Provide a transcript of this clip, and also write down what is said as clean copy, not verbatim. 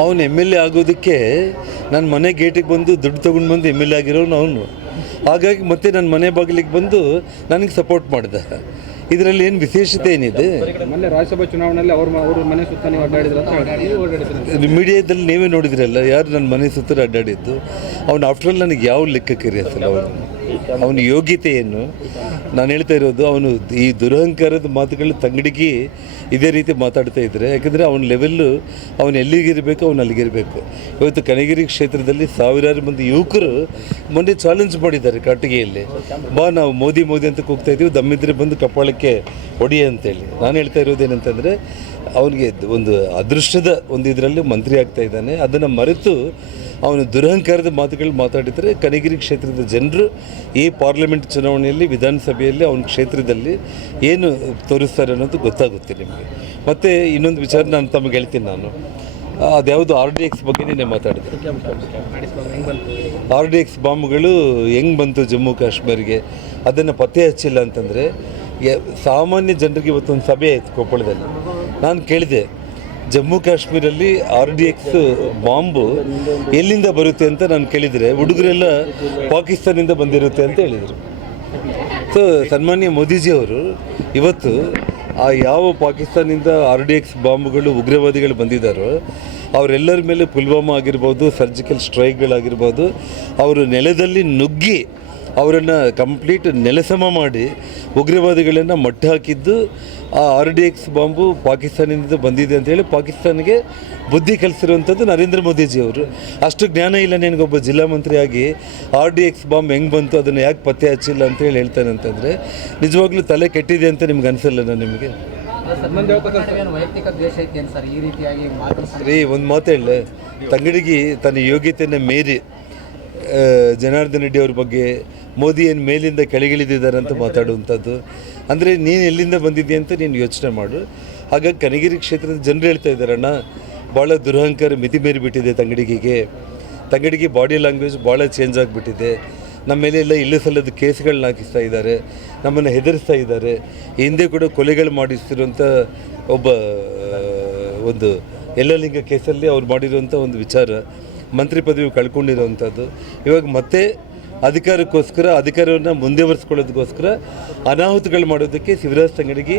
ಅವನು M L A ಆಗೋದಕ್ಕೆ ನನ್ನ ಮನೆ ಗೇಟಿಗೆ ಬಂದು ದುಡ್ಡು ತೊಗೊಂಡು ಬಂದು ಎಮ್ ಎಲ್ ಎ ಆಗಿರೋನು ಅವನು. ಹಾಗಾಗಿ ಮತ್ತೆ ನನ್ನ ಮನೆ ಬಾಗಿಲಿಗೆ ಬಂದು ನನಗೆ ಸಪೋರ್ಟ್ ಮಾಡಿದ. ಇದರಲ್ಲಿ ಏನು ವಿಶೇಷತೆ ಏನಿದೆ? ಮೊನ್ನೆ ರಾಜ್ಯಸಭಾ ಚುನಾವಣೆಯಲ್ಲಿ ಅವ್ರ ಮನೆ ಸುತ್ತ ನೀವು ಅಡ್ಡಾಡಿದ್ರೆ ಮೀಡಿಯಾದಲ್ಲಿ ನೀವೇ ನೋಡಿದ್ರಲ್ಲ, ಯಾರು ನನ್ನ ಮನೆ ಸುತ್ತ ಅಡ್ಡಾಡಿದ್ದು. ಅವನು ಆಫ್ಟರ್ ಆಲ್ ನನಗೆ ಯಾವ ಲೆಕ್ಕಕ್ಕೆ ಕರೆಯತ್ತಲ್ಲ. ಅವನ ಯೋಗ್ಯತೆ ಏನು? ನಾನು ಹೇಳ್ತಾ ಇರೋದು, ಅವನು ಈ ದುರಹಂಕಾರದ ಮಾತುಗಳು ತಂಗಡಿಗೆ ಇದೇ ರೀತಿ ಮಾತಾಡ್ತಾ ಇದ್ದರೆ, ಯಾಕೆಂದರೆ ಅವನ ಲೆವೆಲ್ಲು ಅವನು ಎಲ್ಲಿಗಿರಬೇಕು ಅವನು ಅಲ್ಲಿಗಿರಬೇಕು. ಇವತ್ತು ಕನಗಿರಿ ಕ್ಷೇತ್ರದಲ್ಲಿ ಸಾವಿರಾರು ಮಂದಿ ಯುವಕರು ಮೊನ್ನೆ ಚಾಲೆಂಜ್ ಮಾಡಿದ್ದಾರೆ ಕಾಟಿಗೆಯಲ್ಲಿ, ನಾವು ಮೋದಿ ಅಂತ ಕೂಗ್ತಾ ಇದ್ದೀವಿ, ದಮ್ಮಿದ್ರೆ ಬಂದು ಕಪಾಳಕ್ಕೆ ಹೊಡಿ ಅಂತೇಳಿ. ನಾನು ಹೇಳ್ತಾ ಇರೋದೇನಂತಂದರೆ, ಅವನಿಗೆ ಒಂದು ಅದೃಷ್ಟದ ಒಂದು ಇದರಲ್ಲಿ ಮಂತ್ರಿ ಆಗ್ತಾ ಇದ್ದಾನೆ. ಅದನ್ನು ಮರೆತು ಅವನು ದುರಹಂಕಾರದ ಮಾತುಗಳು ಮಾತಾಡಿದರೆ ಕನಗಿರಿ ಕ್ಷೇತ್ರದ ಜನರು ಈ ಪಾರ್ಲಿಮೆಂಟ್ ಚುನಾವಣೆಯಲ್ಲಿ ವಿಧಾನಸಭೆಯಲ್ಲಿ ಅವನ ಕ್ಷೇತ್ರದಲ್ಲಿ ಏನು ತೋರಿಸ್ತಾರೆ ಅನ್ನೋದು ಗೊತ್ತಾಗುತ್ತೆ ನಿಮಗೆ. ಮತ್ತು ಇನ್ನೊಂದು ವಿಚಾರ ನಾನು ತಮಗೆ ಹೇಳ್ತೀನಿ. ನಾನು ಅದ್ಯಾವುದು RDX ಬಗ್ಗೆನೇ ಮಾತಾಡಿದೆ. RDX ಬಾಂಬ್ಗಳು ಹೆಂಗೆ ಬಂತು ಜಮ್ಮು ಕಾಶ್ಮೀರಿಗೆ, ಅದನ್ನು ಪತ್ತೆ ಹಚ್ಚಿಲ್ಲ ಅಂತಂದರೆ ಸಾಮಾನ್ಯ ಜನರಿಗೆ ಇವತ್ತೊಂದು ಸಭೆ ಆಯಿತು ಕೊಪ್ಪಳದಲ್ಲಿ. ನಾನು ಕೇಳಿದೆ, ಜಮ್ಮು ಕಾಶ್ಮೀರಲ್ಲಿ RDX ಬಾಂಬು ಎಲ್ಲಿಂದ ಬರುತ್ತೆ ಅಂತ ನಾನು ಕೇಳಿದರೆ, ಹುಡುಗರೆಲ್ಲ ಪಾಕಿಸ್ತಾನದಿಂದ ಬಂದಿರುತ್ತೆ ಅಂತ ಹೇಳಿದರು. ಸೊ ಸನ್ಮಾನ್ಯ ಮೋದಿಜಿಯವರು ಇವತ್ತು ಯಾವ ಪಾಕಿಸ್ತಾನದಿಂದ RDX ಬಾಂಬುಗಳು ಉಗ್ರವಾದಿಗಳು ಬಂದಿದ್ದಾರೋ ಅವರೆಲ್ಲರ ಮೇಲೆ ಪುಲ್ವಾಮಾ ಆಗಿರ್ಬೋದು, ಸರ್ಜಿಕಲ್ ಸ್ಟ್ರೈಕ್ಗಳಾಗಿರ್ಬೋದು, ಅವರು ನೆಲದಲ್ಲಿ ನುಗ್ಗಿ ಅವರನ್ನು ಕಂಪ್ಲೀಟ್ ನೆಲಸಮ ಮಾಡಿ ಉಗ್ರವಾದಿಗಳನ್ನು ಮಟ್ಟ ಹಾಕಿದ್ದು ಆ RDX ಬಾಂಬು ಪಾಕಿಸ್ತಾನದಿಂದ ಬಂದಿದೆ ಅಂತೇಳಿ ಪಾಕಿಸ್ತಾನಿಗೆ ಬುದ್ಧಿ ಕಲಿಸಿರುವಂಥದ್ದು ನರೇಂದ್ರ ಮೋದಿಜಿಯವರು. ಅಷ್ಟು ಜ್ಞಾನ ಇಲ್ಲ ನಿನಗೊಬ್ಬ ಜಿಲ್ಲಾ ಮಂತ್ರಿಯಾಗಿ RDX ಬಾಂಬ್ ಹೆಂಗೆ ಬಂತು, ಅದನ್ನು ಯಾಕೆ ಪತ್ತೆ ಹಚ್ಚಿಲ್ಲ ಅಂತೇಳಿ ಹೇಳ್ತಾನೆ ಅಂತಂದರೆ ನಿಜವಾಗ್ಲೂ ತಲೆ ಕೆಟ್ಟಿದೆ ಅಂತ ನಿಮ್ಗೆ ಅನಿಸಲ್ಲ ನಿಮಗೆ? ರೀ, ಒಂದು ಮಾತು ಹೇಳಲೆ, ತಂಗಡಿಗೆ ತನ್ನ ಯೋಗ್ಯತೆಯನ್ನು ಮೀರಿ ಜನಾರ್ದನ್ ರೆಡ್ಡಿ ಅವ್ರ ಬಗ್ಗೆ ಮೋದಿ ಏನು ಮೇಲಿಂದ ಕೆಳಗಿಳಿದಿದ್ದಾರೆ ಅಂತ ಮಾತಾಡುವಂಥದ್ದು. ಅಂದರೆ ನೀನು ಎಲ್ಲಿಂದ ಬಂದಿದ್ದೀಯ ಅಂತ ನೀನು ಯೋಚನೆ ಮಾಡು. ಹಾಗಾಗಿ ಕನಗಿರಿ ಕ್ಷೇತ್ರದ ಜನರು ಹೇಳ್ತಾ ಇದ್ದಾರಣ್ಣ, ಭಾಳ ದುರಹಂಕಾರ ಮಿತಿ ಮೀರಿ ಬಿಟ್ಟಿದೆ ತಂಗಡಿಗೆ ಬಾಡಿ ಲ್ಯಾಂಗ್ವೇಜ್ ಭಾಳ ಚೇಂಜ್ ಆಗಿಬಿಟ್ಟಿದೆ. ನಮ್ಮ ಮೇಲೆ ಎಲ್ಲ ಇಲ್ಲ ಸಲ್ಲದ ಕೇಸ್ಗಳನ್ನ ಹಾಕಿಸ್ತಾ ಇದ್ದಾರೆ, ನಮ್ಮನ್ನು ಹೆದರಿಸ್ತಾ ಇದ್ದಾರೆ. ಹಿಂದೆ ಕೂಡ ಕೊಲೆಗಳು ಮಾಡಿಸ್ತಿರುವಂಥ ಒಬ್ಬ ಒಂದು ಯಲ್ಲಲಿಂಗ ಕೇಸಲ್ಲಿ ಅವ್ರು ಮಾಡಿರುವಂಥ ಒಂದು ವಿಚಾರ, ಮಂತ್ರಿ ಪದವಿ ಕಳ್ಕೊಂಡಿರೋವಂಥದ್ದು. ಇವಾಗ ಮತ್ತೆ ಅಧಿಕಾರವನ್ನು ಮುಂದುವರಿಸ್ಕೊಳ್ಳೋದಕ್ಕೋಸ್ಕರ ಅನಾಹುತಗಳು ಮಾಡೋದಕ್ಕೆ ಶಿವರಾಜ್ ತಂಗಡಿಗೆ